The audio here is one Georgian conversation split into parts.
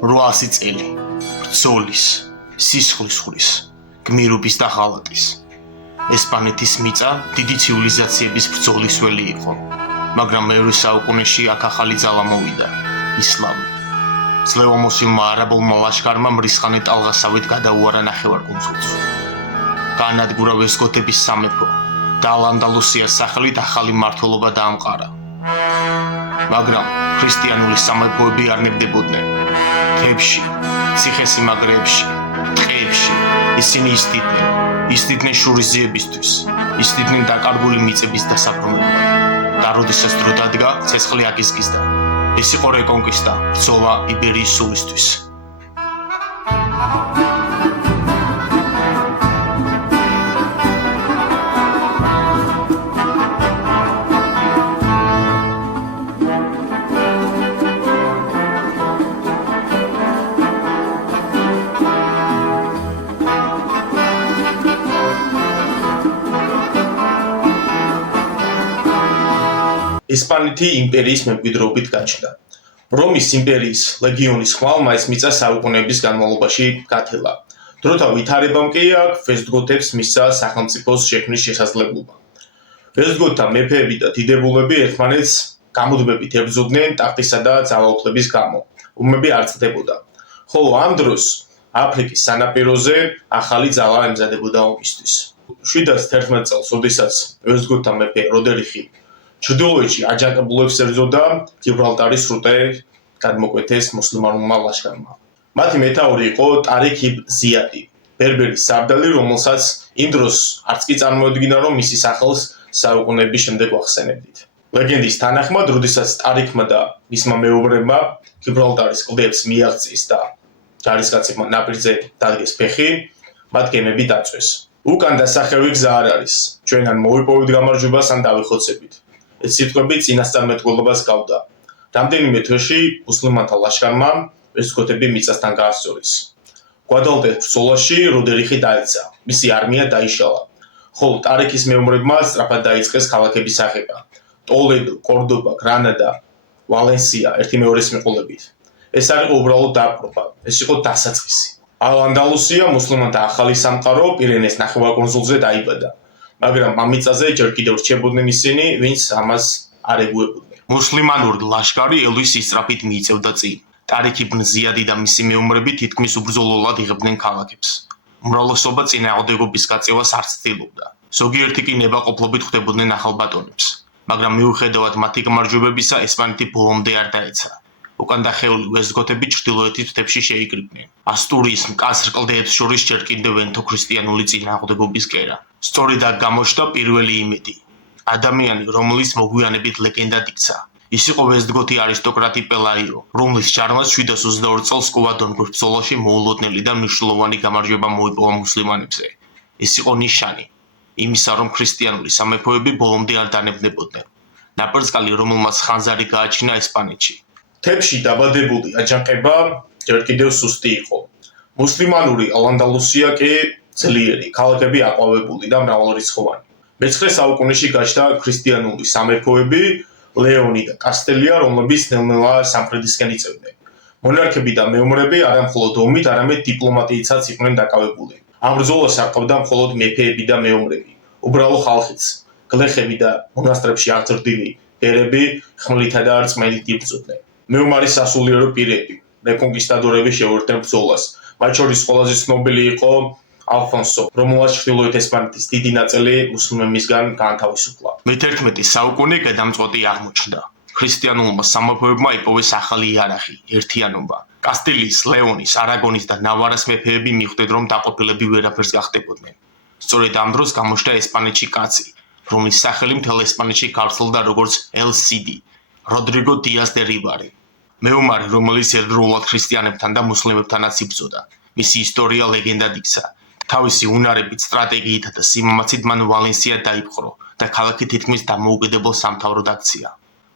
800 წელი ბრძოლის, სისხლისხლის, გმირობის და ღალატის. ესპანეთის მიწა დიდი ცივილიზაციების ბრძოლის ველი იყო, მაგრამ მე-2 საუკუნეში აქ ახალი ძალა მოვიდა, ისლამი. ძლევამოსილმა არაბულმა ლაშქარმა მრისხანე ტალღასავით გადაუარა ნახევარკუნძულს. გაანადგურა ვესტგოთების სამეფო და ალ-ანდალუსიას სახელით ახალი მმართველობა დაამყარა. მაგრამ ქრისტიანული სამეფოები არ ნებდებოდნენ. თებში, ციხესიმაგრეებში, ტყეებში ისინი ისდიდნენ შურისძიებისთვის, ისდიდნენ დაკარგული მიწების დასაბრუნებლად. და როდესაც დრო დადგა, ცეცხლი აკისკისდა. ეს იყო რეკონკისტა, ბრძოლა იბერიის სულისთვის. ესპანეთი იმპერიის მემკვიდრეობით გაჩნდა. რომის იმპერიის ლეგიონის ხმალმა ეს მიწა საუკუნეების განმავლობაში გათელა. დროთა ვითარებამ კი აქ ვესტგოთებს მისცა სახელმწიფოს შექმნის შესაძლებლობა. ვესტგოთთა მეფეები და დიდებულები ერთმანეთს გამუდმებით ებრძოდნენ ტახტისა და ძალაუფლების გამო. ომები არ წყდებოდა. ხოლო ამ დროს აფრიკის სანაპიროზე ახალი ძალა ემზადებოდა ომისთვის. 711 წელს, როდესაც ვესტგოთთა მეფე როდერიხი ჩრდილოეთში აჯანყებულებს ებრძოდა, გიბრალტარის სრუტე გადმოკვეთეს მუსლიმანულმა ლაშქარმა. მათი მეთაური იყო ტარიქ იბნ ზიადი, ბერბერის სარდალი, რომელსაც იმ დროს არც კი წარმოედგინა, რომ მისი სახელს საუკუნეების შემდეგ ვახსენებდით. ლეგენდის თანახმად, როდესაც ტარიქმა და მისმა მეუღლემა გიბრალტარის კლდეებს მიაღწიეს და ჯარისკაცებმა ნაპირზე დადგეს ფეხი, მათ გემები დაწვეს. უკან დასახევი გზა არ არის. ჩვენ ან მოვიპოვეთ გამარჯვებას, ან დავიხოცებით. ეს სიტყვები წინასწარმეტყველებას გავდა. რამდენიმე თვეში მუსლიმანთა ლაშქარმა ვესტგოთები მიწასთან გაასწორეს. გვადალდერის ბრძოლაში როდერიხი დაეცა, მისი არმია დაიშალა. ხოლო ტარიქის მეომრებმა სწრაფად დაიწყეს ქალაქების აღება. ტოლედო, კორდობა, გრანადა, ვალენსია ერთი მეორეს მიყოლებით. ეს არ იყო უბრალოდ დაპყრობა, ეს იყო დასაწყისი. ალ-ანდალუსია მუსლიმანთა ახალი სამყარო პირენეს ნახევარკუნძულზე დაიბადა. მაგრამ ამ მიწაზე ჯერ კიდევ რჩებოდნენ ისინი, ვინც ამას არ ეგუებოდნენ. მუსლიმანური ლაშქარი ელვის ისწრაფით მიიწევდა წინ. ტარიქ იბნ ზიადი და მისი მეომრები თითქმის უბრძოლველად იღებდნენ ქალაქებს. უმრავლესობა წინააღმდეგობის გაწევას არ ცდილობდა. ზოგიერთი კი ნებაყოფლობით ხვდებოდნენ ახალბატონებს. მაგრამ მიუხედავად მათი გამარჯვებებისა, ესპანეთი ბოლომდე არ დაეცა. უკან დახეული ვესტგოთები ჩრდილოეთის მთებში შეიკრიბნენ. ასტურიის მკაცრ კლდეებს შორის ჯერ კიდევ ენთო ქრისტიანული წინააღმდეგობის კერა. სწორედ აქ გამოჩნდა პირველი იმედი. ადამიანი, რომელიც მოგვიანებით ლეგენდად იქცა. ის იყო ვესტგოთი არისტოკრატი პელაიო, რომლის ჯარმა 722 წელს კუადონგოს ბრძოლაში მოულოდნელი და მნიშვნელოვანი გამარჯვება მოიპოვა მუსლიმანებზე. ეს იყო ნიშანი იმისა, რომ ქრისტიანული სამეფოები ბოლომდე არ დანებდებოდნენ. ნაპერწკალი, რომელმაც ხანძარი გააჩინა ესპანეთში. თებში დაბადებული აჯანყება ჯერ კიდევ სუსტი იყო. მუსლიმანური ალ-ანდალუსია კი ძლიერი, ქალაქები აყვავებული და მრავალრიცხოვანი. მე-9 საუკუნეში გაჩნდა ქრისტიანული სამეფოები, ლეონი და კასტელია, რომლებიც ნელ-ნელა სამხრეთისკენ იწევდნენ. მონარქები და მეომრები არა მხოლოდ ომით, არამედ დიპლომატიითაც იყვნენ დაკავებული. ამ ბრძოლას აყვავდა მხოლოდ მეფეები და მეომრები, უბრალო ხალხიც, გლეხები და მონასტრებში აღზრდილი ბერები ხმლითა და რწმენით იბრძოდნენ. მეომარი სასულიერო პირები, რეკონკისტადორები შეუერთდნენ ბრძოლას. მათ შორის ყველაზე ცნობილი იყო ალფონსო, რომელსაც ჩრდილოეთ ესპანეთის დიდი ნაწილი მუსლიმებისგან გაანთავისუფლა. მე-11 საუკუნე გადამწყვეტი აღმოჩნდა. ქრისტიანულმა სამეფოებმა იპოვეს ახალი იარაღი, ერთიანობა. კასტილიის, ლეონის, არაგონის და ნავარას მეფეები მიხვდნენ, რომ დაყოფილები ვერაფერს გახდებოდნენ. სწორედ ამ დროს გამოჩნდა ესპანეთში კაცი, რომლის სახელი მთელ ესპანეთში გავრცელდა როგორც ელ-სიდი, როდრიგო დიას დე რივარი. მეომარი, რომელიც ერთდროულად ქრისტიანებთან და მუსლიმებთანაც იბრძოდა. მისი ისტორია ლეგენდად იქცა. თავისი უნარებით, სტრატეგიითა და სიმამაცით მან ვალენსია დაიპყრო და ქალაქი თითქმის დამოუკიდებელ სამთავროდ აქცია.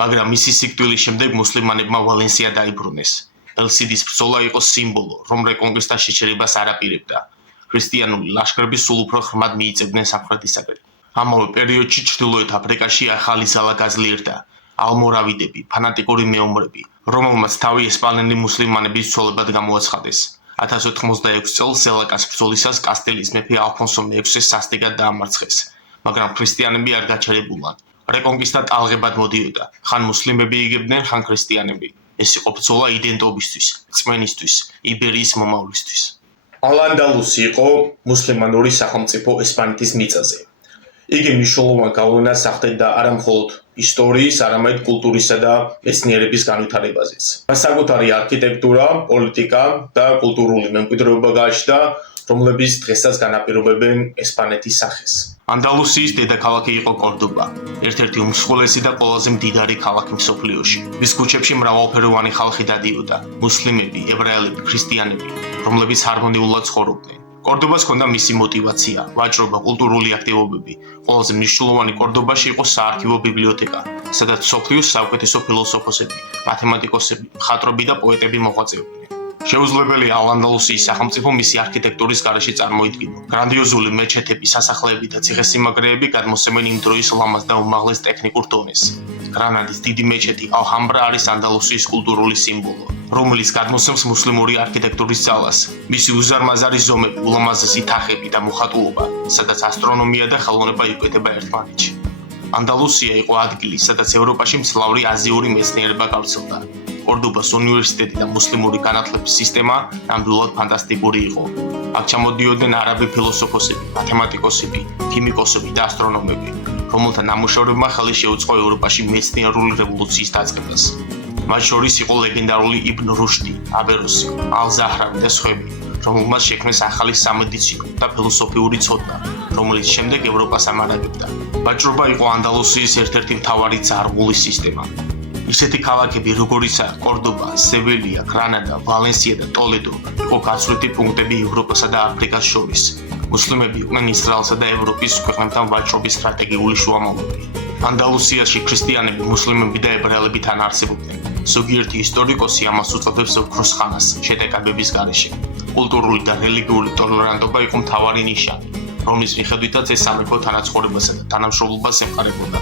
მაგრამ მისი სიკვდილის შემდეგ მუსლიმანებმა ვალენსია დაიბრუნეს. ელ-სიდის ბრძოლა იყო სიმბოლო, რომ რეკონკისტა შეჩერებას არ აპირებდა. ქრისტიანული ლაშქრები სულ უფრო ხრმად მიიწევდნენ სამხრეთისაკენ. ამავე პერიოდში ჩრდილოეთ აფრიკაში ახალი ძალა გაძლიერდა. ალმორავიდები, ფანატიკური მეომრები, რომელმაც თავი ესპანელი მუსლიმანების ცოლებად გამოაცხადეს. 1086 წელს ზელაკას ბრძოლისას კასტილიის მეფე ალფონსო მე-6 სასტიკად დაამარცხეს, მაგრამ ქრისტიანები არ გაჩერებულან. რეკონკისტა ტალღებად მოდიოდა, ხან მუსლიმები იგებდნენ, ხან ქრისტიანები. ეს იყო ბრძოლა იდენტობისთვის, რწმენისთვის, იბერიის მომავლისთვის. ალ-ანდალუსი იყო მუსლიმანური სახელმწიფო ესპანეთის მიწაზე. იგი მნიშვნელოვან გავლენას ახდენდა არა მხოლოდ ისტორიის, არამედ კულტურისა და მეცნიერების განვითარებაზეც. საკუთარი არქიტექტურა, პოლიტიკა და კულტურული მემკვიდრეობა გააჩნდა, რომლებიც დღესაც განაპირობებენ ესპანეთის სახეს. ანდალუსიის დედაქალაქი იყო კორდობა, ერთ-ერთი უმსხვილესი და ყველაზე მდიდარი ქალაქი მსოფლიოში. მის ქუჩებში მრავალფეროვანი ხალხი დადიოდა: მუსლიმები, ებრაელები, ქრისტიანები, რომლებიც ჰარმონიულად ცხოვრობდნენ. კორდობას ჰქონდა მისი мотиваცია, ვაჭრობა, კულტურული აქტივობები. ყველაზე მნიშვნელოვანი კორდობაში იყო საარქივო ბიბლიოთეკა, სადაც მსოფლიოს საუკეთესო ფილოსოფოსები, მათემატიკოსები, მხატვრები და პოეტები მოღვაწეობდნენ. შეუძლებელია ალ-ანდალუსიის სახელმწიფო მისი არქიტექტურის გარეშე წარმოიდგინო. გრანდიოზული მეჩეთები, სასახლეები და ციხესიმაგრეები გადმოსცემენ იმ დროის ლამაზ და უმაღლეს ტექნიკურ დონეს. გრანადის დიდი მეჩეთი ალჰამბრა არის ანდალუსიის კულტურული სიმბოლო, რომელიც გადმოსცემს მუსლიმური არქიტექტურის ძალას. მისი უზარმაზარი ზომები, ულამაზესი თაღები და მოხატულობა, სადაც ასტრონომია და ხელოვნება იკვეთება ერთმანეთში. ანდალუსია იყო ადგილი, სადაც ევროპაში მძლავრი აზიური მეცნიერება გავრცელდა. კორდობას უნივერსიტეტი და მუსლიმური განათლების სისტემა ნამდვილად ფანტასტიკური იყო. აქ ჩამოდიოდნენ არაბი ფილოსოფოსები, მათემატიკოსები, ქიმიკოსები და ასტრონომები, რომელთა ნამუშევრებმა ხელი შეუწყო ევროპაში მეცნიერული რევოლუციის დაწყებას. მათ შორის იყო ლეგენდარული იბნ რუშდი, აბეროსი, ალ-ზაჰრავი და სხვები, რომელმაც შექმნეს ახალი სამედიცინო და ფილოსოფიური ცოდნა, რომელიც შემდეგ ევროპას ამარაგებდა. ვაჭრობა იყო ანდალუსიის ერთ-ერთი მთავარი ძარღვული სისტემა. ისეთი ქალაქები როგორიცაა კორდობა, სევილია, გრანადა, ვალენსია და ტოლედო იყო გაცვლითი პუნქტები ევროპასა და აფრიკას შორის. მუსლიმები იყვნენ ისრაელსა და ევროპის ქვეყნებთან ვაჭრობის სტრატეგიული შუამავლები. ანდალუსიაში ქრისტიანები, მუსლიმები და ებრაელები თან არსებობდნენ. ზოგიერთი ისტორიკოსი ამას უწოდებს ოქროს ხანას, შეტაკებების გარეშე. კულტურული და რელიგიური ტოლერანტობა იყო მთავარი ნიშანი, რომლის მიხედვითაც ეს სამეფო თანაცხოვრებასა და თანამშრომლობას ემყარებოდა.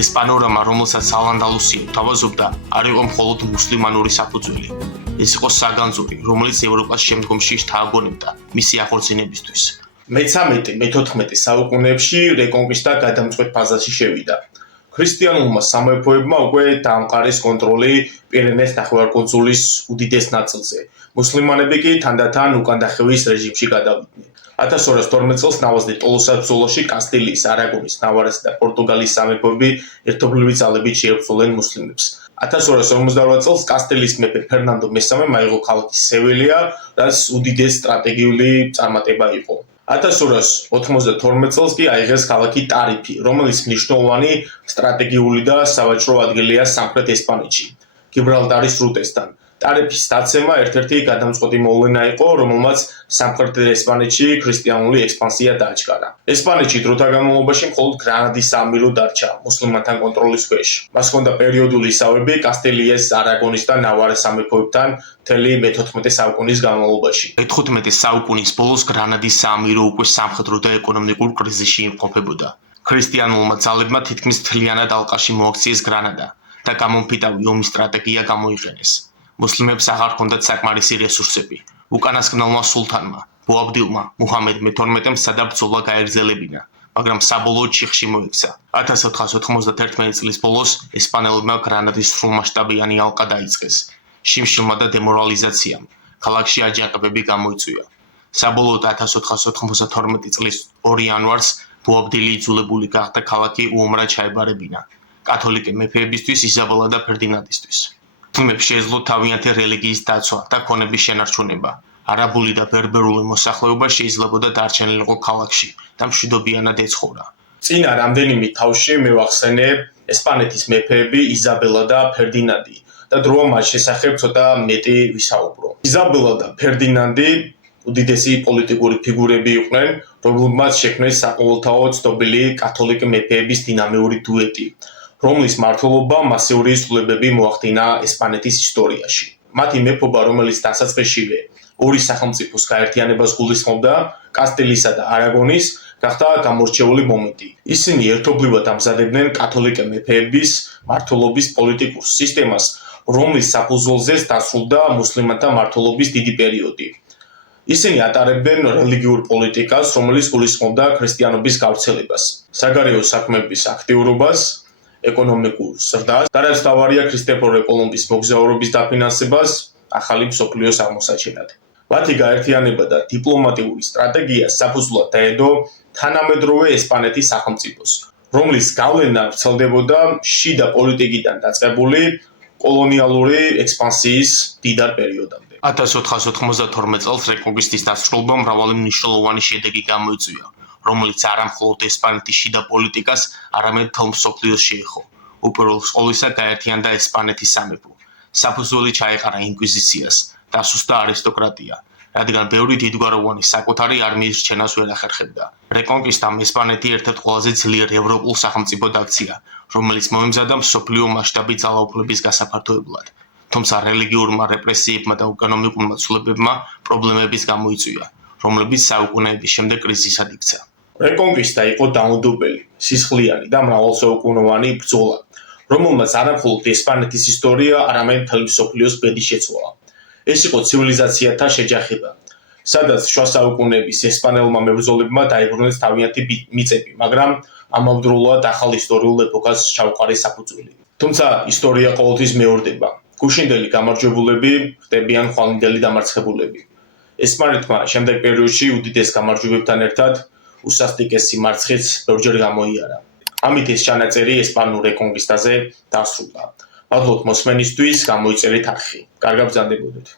ეს პანორამა, რომელსაც ალ-ანდალუსია თავაზობდა, არ იყო მხოლოდ მუსლიმანური საფუძველი. ეს იყო საგანძური, რომელიც ევროპას შემდგომში შთააგონებდა მისი აღორძინებისთვის. მე-13-მე-14 საუკუნეებში რეკონკისტა გადამწყვეტ ფაზაში შევიდა. ქრისტიანულმა სამეფოებმა უკვე დაამყარეს კონტროლი პირენეს ნახევარკუნძულის უდიდეს ნაწილზე. მუსლიმანები კი თანდათან უკანდახევის რეჟიმში გადავიდნენ. 1212 წელს ნავაზდი ტოლოსას ბრძოლაში კასტილიის, არაგონის, ნავარასა და პორტუგალიის სამეფოები ერთობლივი ძალებით შეებრძოლენ მუსლიმებს. 1258 წელს კასტილიის მეფე ფერნანდო მე-3 მაიღო ქალაქი სევილია, რაც უდიდეს სტრატეგიული წარმატება იყო. 1292 წელს კი აიღეს ქალაქი ტარიფი, რომელიც მნიშვნელოვანი სტრატეგიული და სავაჭრო ადგილია სამხრეთ ესპანეთში, გიბრალტარის სრუტესთან. ტარიფის დაცემა ერთ-ერთი გადამწყვეტი მოვლენა იყო, რომელმაც სამხრეთ ესპანეთში ქრისტიანული ექსპანსია დააჩქარა. ესპანეთში დროთა განმავლობაში მხოლოდ გრანადის საამირო დარჩა მუსლიმანთა კონტროლის ქვეშ. მას ჰქონდა პერიოდული ისავები კასტილიას, არაგონის და ნავარის სამეფოებთან მთელი მე-14 საუკუნის განმავლობაში. მე-15 საუკუნის ბოლოს გრანადის საამირო უკვე სამხედრო და ეკონომიკურ კრიზისში იმყოფებოდა. ქრისტიანულმა ძალებმა თითქმის მთლიანად ალყაში მოაქციეს გრანადა და გამომფიტავი ომის სტრატეგია გამოიყენეს. მუსლიმებს აღარ ჰქონდათ საკმარისი რესურსები. უკანასკნელმა სულთანმა, ბოაბდილმა, მუჰამედ მე-12-მ სცადა ბრძოლა გაეგრძელებინა, მაგრამ საბოლოოდ ჩიხში მოექცა. 1491 წლის ბოლოს ესპანელებმა გრანადის სრულმასშტაბიანი ალყა დაიწყეს. შიმშილმა და დემორალიზაციამ ქალაქში აჯანყებები გამოიწვია. საბოლოოდ 1492 წლის 2 იანვარს ბოაბდილი იძულებული გახდა ქალაქი უომრად ჩაებარებინა კათოლიკე მეფეებისთვის, იზაბელა და ფერდინანდისთვის. მუსლიმებს შეეძლო თავიანთი რელიგიის დაცვა და ქონების შენარჩუნება. არაბული და ბერბერული მოსახლეობა შეიძლებოდა დარჩენილიყო ქალაქში და მშვიდობიანად ეცხოვრა. წინა რამდენიმე თავში მევახსენე ესპანეთის მეფეები იზაბელა და ფერდინანდი და დროა მათ შესახებ ცოტა მეტი ვისაუბრო. იზაბელა და ფერდინანდი უდიდესი პოლიტიკური ფიგურები იყვნენ, რომლებმაც შექმნეს საყოველთაო ცნობილი კათოლიკე მეფეების დინამიური დუეტი, რომლის მმართველობა მასიური ცვლილებები მოახდინა ესპანეთის ისტორიაში. მათი მეფობა, რომელიც დასაწყისშივე ორი სახელმწიფოს გაერთიანებას გულისხმობდა, კასტილიისა და არაგონის, გახდა გამორჩეული მომენტი. ისინი ერთობლივად ამზადებდნენ კათოლიკე მეფეების მმართველობის პოლიტიკურ სისტემას, რომლის საფუძველზეც დასრულდა მუსლიმანთა მმართველობის დიდი პერიოდი. ისინი ატარებდნენ რელიგიურ პოლიტიკას, რომელიც გულისხმობდა ქრისტიანობის გავრცელებას, საგარეო საქმეების აქტიურობას, ეკონომიკურ ზრდას და რაც მთავარია ქრისტეფორე კოლუმბის მოგზაურობის დაფინანსებას ახალი მსოფლიოს აღმოსაჩენად. მათი გაერთიანება და დიპლომატიური სტრატეგია საფუძვლად დაედო თანამედროვე ესპანეთის სახელმწიფოს, რომლის გავლენა ვრცელდებოდა შიდა პოლიტიკიდან დაწყებული კოლონიალური ექსპანსიის დიდარ პერიოდამდე. 1492 წელს რეკონკისტის დასრულებამ მრავალი მნიშვნელოვანი შედეგი გამოიწვია, რომელიც არა მხოლოდ ესპანეთის შიდა პოლიტიკას, არამედ მთელ მსოფლიოს შეეხო. უპირველეს ყოვლისა გაერთიანდა ესპანეთის სამეფო. საფუძველი ჩაეყარა ინკვიზიციას, დასუსტა არისტოკრატია, რადგან ბევრი დიდგვაროვანი საკუთარი არმიის რჩენას ვერ ახერხებდა. რეკონკისტამ ესპანეთი ერთ-ერთ ყველაზე ძლიერ ევროპულ სახელმწიფოდ აქცია, რომელიც მოემზადა მსოფლიო მასშტაბით ძალაუფლების გასაფართოებლად. თუმცა რელიგიურმა რეპრესიებმა და ეკონომიკურმა ცვლილებებმა პრობლემების გამოიწვია, რომლებიც საუკუნეების შემდეგ კრიზისად იქცა. რეკონკისტა იყო დაუნდობელი, სისხლიანი და მრავალსაუკუნოვანი ბრძოლა, რომელმაც არა მხოლოდ ესპანეთის ისტორია, არამედ მთელი მსოფლიოს ბედი შეცვალა. ეს იყო ცივილიზაციათა შეჯახება, სადაც შუა საუკუნეების ესპანელმა მებრძოლებმა დაიბრუნეს თავიანთი მიწები, მაგრამ ამავდროულად ახალ ისტორიულ ეპოქას ჩაუყარეს საფუძველი. თუმცა ისტორია ყოველთვის მეორდება. გუშინდელი გამარჯვებულები ხდებიან ხვალინდელი დამარცხებულები. ესპანეთმა შემდეგ პერიოდში უდიდეს გამარჯვებებთან ერთად უსასტიკესი მარცხიც ბევრჯერ გამოიარა. ამით ეს ჩანაწერი ესპანურ რეკონკისტაზე დასრულდა. მადლობთ მოსმენისთვის, გამოიწერეთ არხი. კარგად ბრძანდებოდეთ.